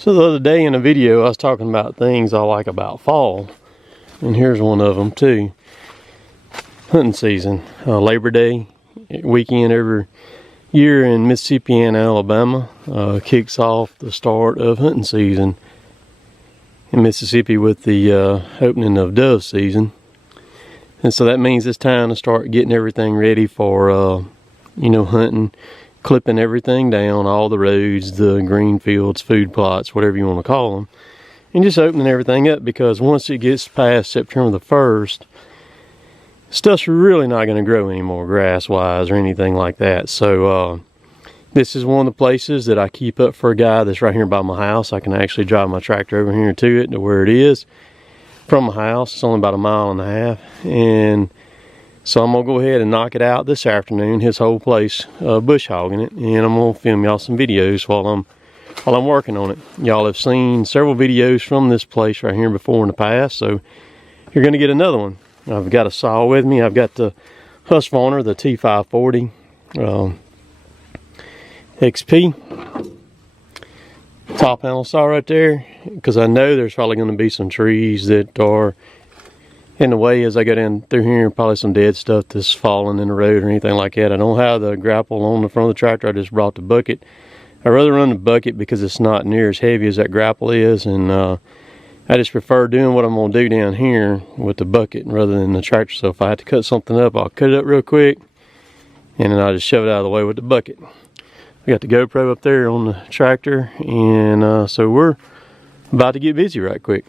So the other day in a video I was talking about things I like about fall, and here's one of them too. Hunting season. Labor Day weekend every year in Mississippi and Alabama kicks off the start of hunting season in Mississippi with the opening of dove season. And so that means it's time to start getting everything ready for hunting, clipping everything down, all the roads, the green fields, food plots, whatever you want to call them, and just opening everything up, because once it gets past September the 1st, stuff's really not going to grow anymore grass wise or anything like that. So this is one of the places that I keep up for a guy that's right here by my house. I can actually drive my tractor over here to it, to where it is from my house. It's only about 1.5 miles, and so I'm gonna go ahead and knock it out this afternoon, his whole place, bush hogging it, and I'm gonna film y'all some videos while I'm working on it. Y'all have seen several videos from this place right here before in the past, so you're gonna get another one. I've got a saw with me. I've got the Husqvarna, the T540 XP top handle saw right there, because I know there's probably going to be some trees that are in the way as I go down through here, probably some dead stuff that's falling in the road or anything like that. I don't have the grapple on the front of the tractor. I just brought the bucket. I'd rather run the bucket because it's not near as heavy as that grapple is, and I just prefer doing what I'm going to do down here with the bucket rather than the tractor. So if I have to cut something up, I'll cut it up real quick, and then I'll just shove it out of the way with the bucket. We got the GoPro up there on the tractor, and so we're about to get busy right quick.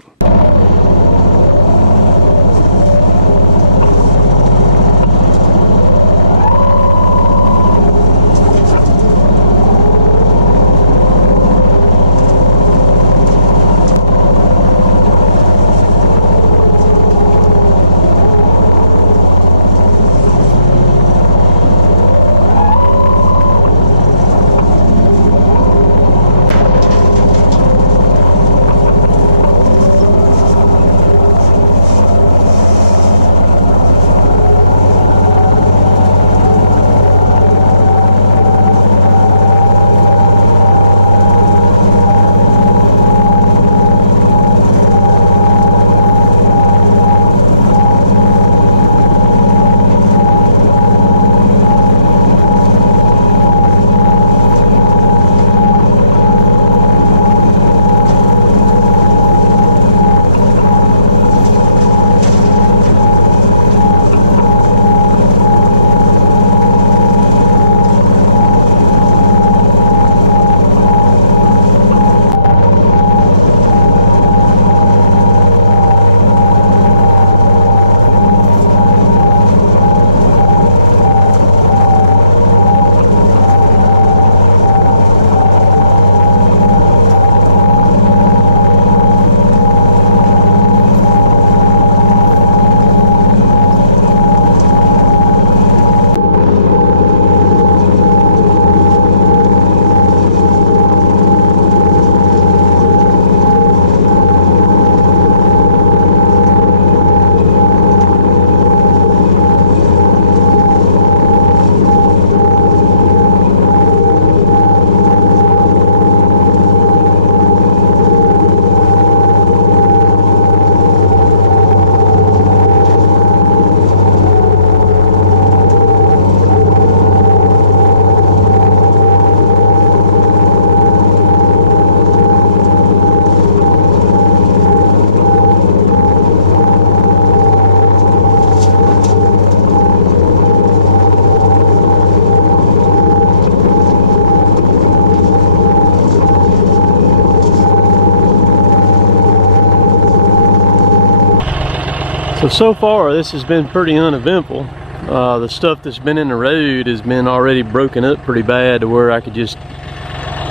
So far this has been pretty uneventful. The stuff that's been in the road has been already broken up pretty bad to where I could just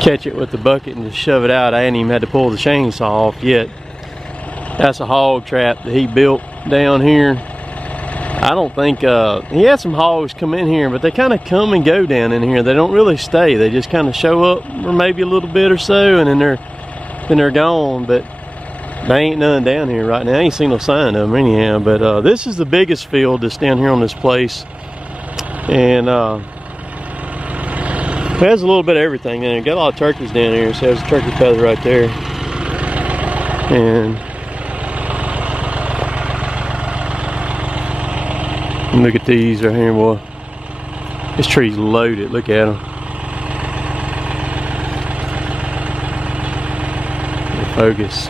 catch it with the bucket and just shove it out. I ain't even had to pull the chainsaw off yet. That's a hog trap that he built down here. I don't think he had some hogs come in here, but they kind of come and go down in here. They don't really stay. They just kind of show up for maybe a little bit or so, and then they're gone. But there ain't none down here right now. I ain't seen no sign of them anyhow. But this is the biggest field that's down here on this place, and it has a little bit of everything in it. Got a lot of turkeys down here. So there's a turkey feather right there. And look at these right here, boy. This tree's loaded. Look at them. Focus.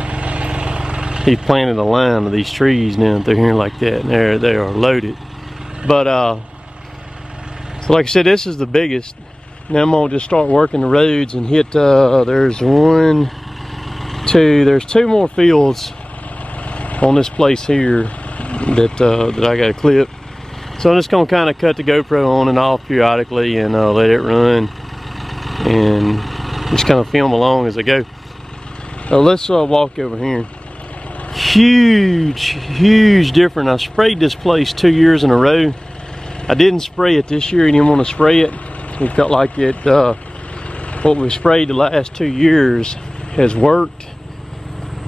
He planted a line of these trees down through here like that, and they are loaded. But so like I said, this is the biggest. Now I'm gonna just start working the roads and hit. There's one, two. There's two more fields on this place here that I got to clip. So I'm just gonna kind of cut the GoPro on and off periodically and let it run and just kind of film along as I go. Let's walk over here. Huge difference. I sprayed this place 2 years in a row. I didn't spray it this year. I didn't want to spray it. It felt like it what we sprayed the last 2 years has worked,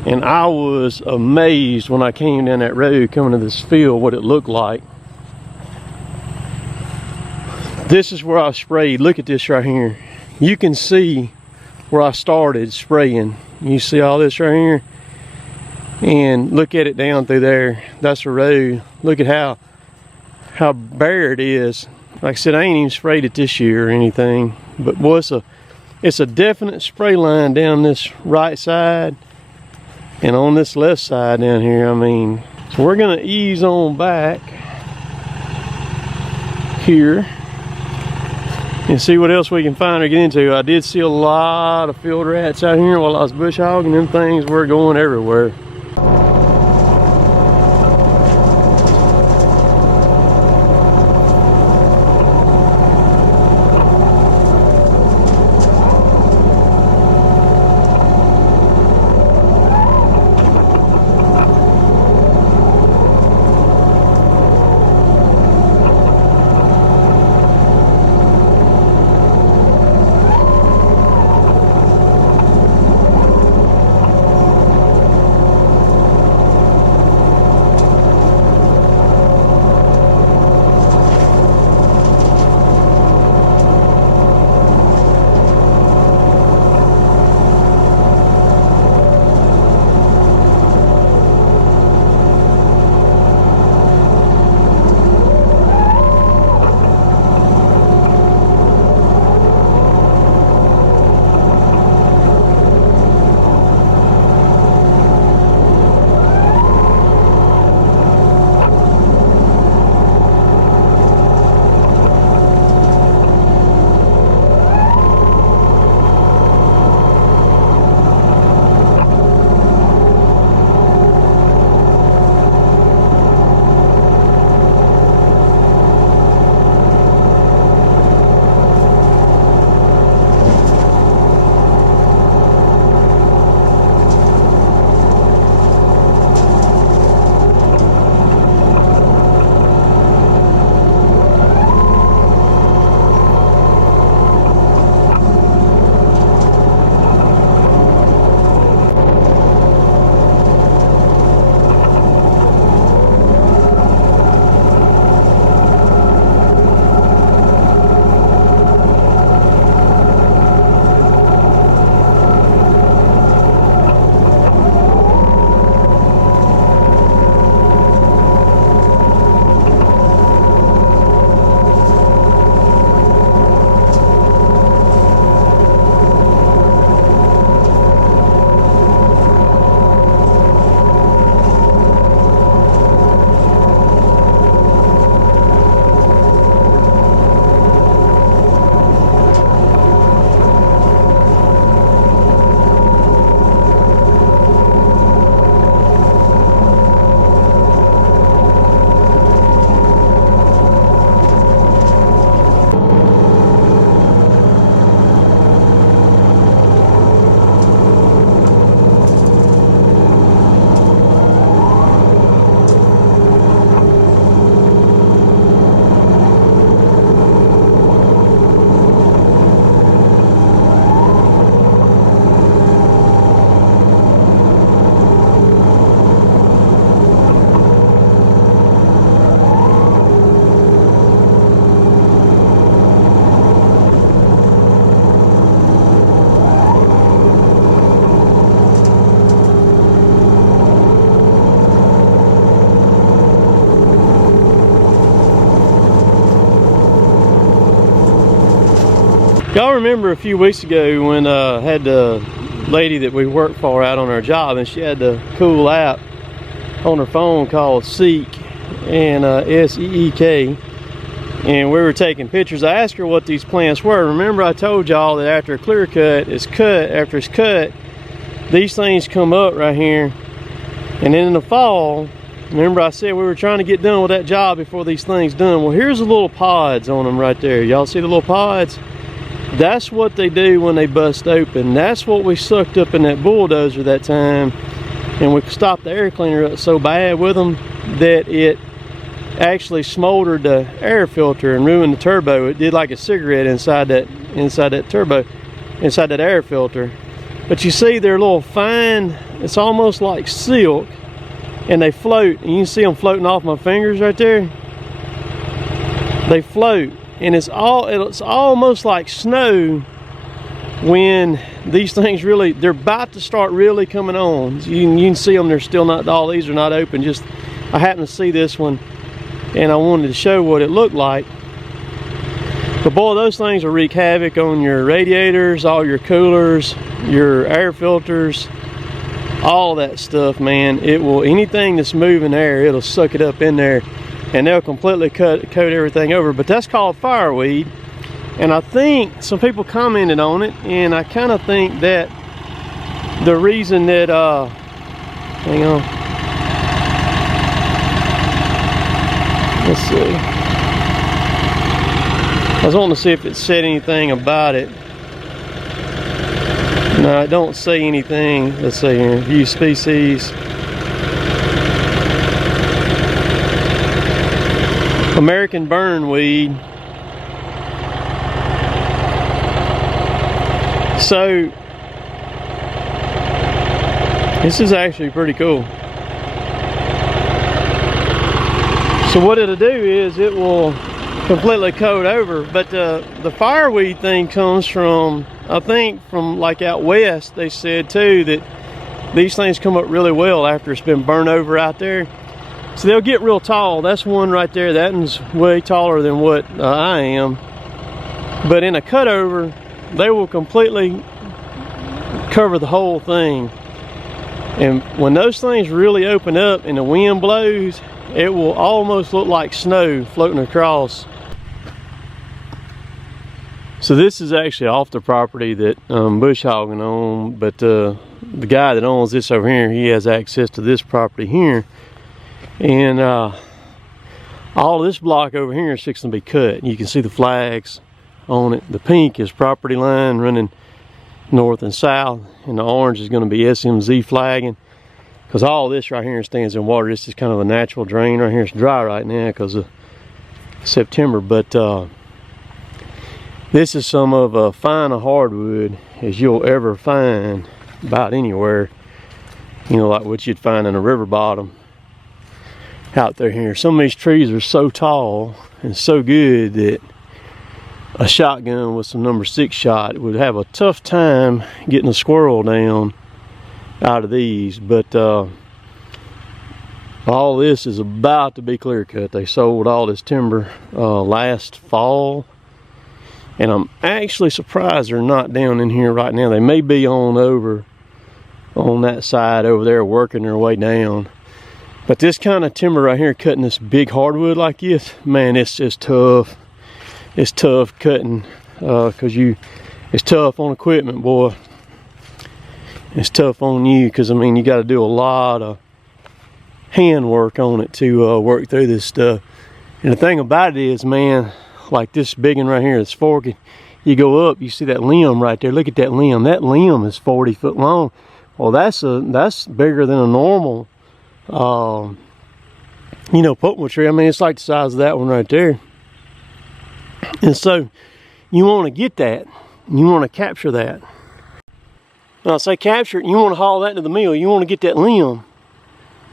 and I was amazed when I came down that road coming to this field what it looked like. This is where I sprayed. Look at this right here. You can see where I started spraying. You see all this right here? And look at it down through there. That's the road. Look at how bare it is. Like I said, I ain't even sprayed it this year or anything. But boy, it's a definite spray line down this right side and on this left side down here. I mean, so we're gonna ease on back here and see what else we can find or get into. I did see a lot of field rats out here while I was bush hogging. Them things were going everywhere. Y'all remember a few weeks ago when I had the lady that we worked for out on our job, and she had the cool app on her phone called Seek, and S-E-E-K, and we were taking pictures. I asked her what these plants were. Remember I told y'all that after a clear cut is cut, after it's cut, these things come up right here, and then in the fall, remember I said we were trying to get done with that job before these things done. Well, here's the little pods on them right there. Y'all see the little pods? That's what they do when they bust open. That's what we sucked up in that bulldozer that time, and we stopped the air cleaner up so bad with them that it actually smoldered the air filter and ruined the turbo. It did like a cigarette inside that turbo, inside that air filter. But you see they're a little fine, it's almost like silk, and they float, and you can see them floating off my fingers right there. They float, and it's almost like snow when these things really, they're about to start really coming on. You can see them, they're still not, all these are not open. Just, I happened to see this one, and I wanted to show what it looked like. But boy, those things will wreak havoc on your radiators, all your coolers, your air filters, all that stuff, man. It will, anything that's moving air, it'll suck it up in there, and they'll completely coat everything over. But that's called fireweed, and I think some people commented on it, and I kind of think that the reason that hang on, let's see, I was wanting to see if it said anything about it. No, I don't say anything. Let's see here, view species. American burnweed. So this is actually pretty cool. So what it'll do is it will completely coat over, but the fireweed thing comes from, I think, from like out west. They said too that these things come up really well after it's been burned over out there. So they'll get real tall. That's one right there. That one's way taller than what I am. But in a cutover, they will completely cover the whole thing. And when those things really open up and the wind blows, it will almost look like snow floating across. So this is actually off the property that Bushhogging on, but the guy that owns this over here, he has access to this property here. And all this block over here is fixing to be cut. You can see the flags on it. The pink is property line running north and south, and the orange is going to be SMZ flagging, because all this right here stands in water. This is kind of a natural drain right here. It's dry right now because of September, but this is some of fine a hardwood as you'll ever find about anywhere. You know, like what you'd find in a river bottom out there here. Some of these trees are so tall and so good that a shotgun with some number 6 shot would have a tough time getting a squirrel down out of these. But all this is about to be clear cut. They sold all this timber last fall, and I'm actually surprised they're not down in here right now. They may be on over on that side over there working their way down. But this kind of timber right here, cutting this big hardwood like this, man, it's just tough. It's tough cutting, because it's tough on equipment, boy. It's tough on you, because I mean, you got to do a lot of hand work on it to work through this stuff. And the thing about it is, man, like this big one right here, it's forking. You go up, you see that limb right there. Look at that limb. That limb is 40 foot long. Well, that's bigger than a normal you know, pulpwood tree. I mean, it's like the size of that one right there. And so you want to get that, you want to capture that. When I say capture it, you want to haul that to the mill. You want to get that limb.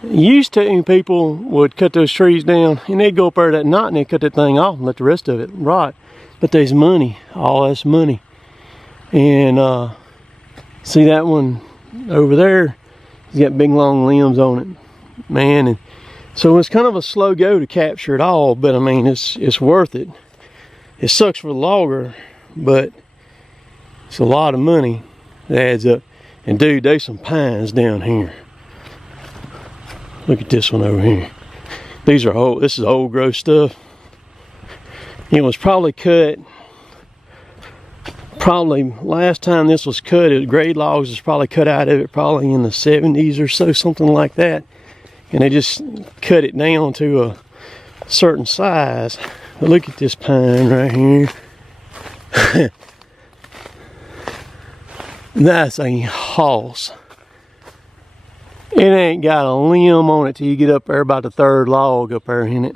Used to, people would cut those trees down and they'd go up there that knot and they'd cut that thing off and let the rest of it rot. But there's money, all that's money. And see that one over there, it's got big long limbs on it, man. And so it's kind of a slow go to capture it all, but I mean, it's worth it. It sucks for the logger, but It's a lot of money that adds up. And dude, there's some pines down here. Look at this one over here. These are old, this is old growth stuff. It was probably cut, last time this was cut, grade logs was probably cut out of it probably in the 70s or so, something like that. And they just cut it down to a certain size. But look at this pine right here. That's a hoss. It ain't got a limb on it till you get up there about the third log up there in it.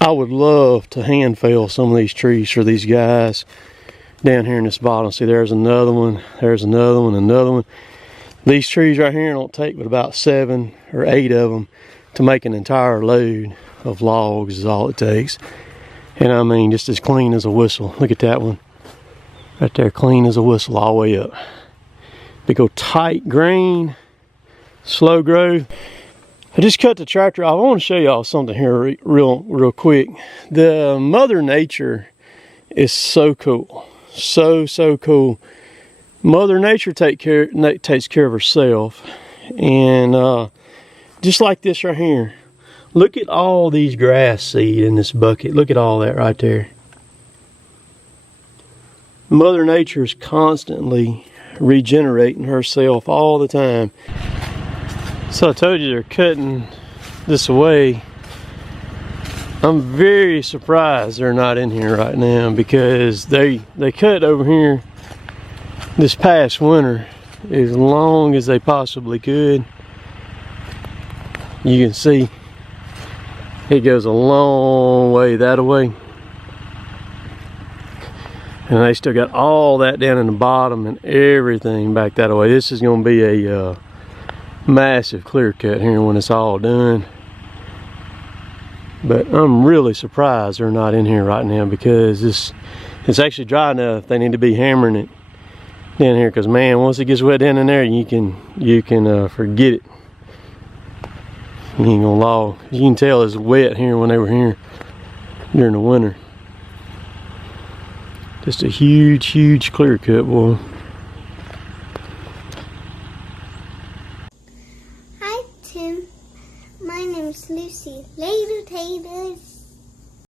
I would love to hand fell some of these trees for these guys down here in this bottom. See, there's another one, there's another one, another one. These trees right here don't take but about 7 or 8 of them to make an entire load of logs is all it takes. And I mean, just as clean as a whistle. Look at that one. Right there, clean as a whistle all the way up. Big old tight grain, slow growth. I just cut the tractor off. I want to show y'all something here real quick. The Mother Nature is so cool. So cool. Mother Nature takes care of herself. And just like this right here. Look at all these grass seed in this bucket. Look at all that right there. Mother Nature is constantly regenerating herself all the time. So I told you they're cutting this away. I'm very surprised they're not in here right now because they cut over here this past winter as long as they possibly could. You can see it goes a long way that way. And they still got all that down in the bottom and everything back that way. This is going to be a massive clear cut here when it's all done. But I'm really surprised they're not in here right now because it's actually dry enough. They need to be hammering it down here because man, once it gets wet down in there, you can forget it. You ain't gonna log. You can tell it's wet here when they were here during the winter. Just a huge clear cut, boy.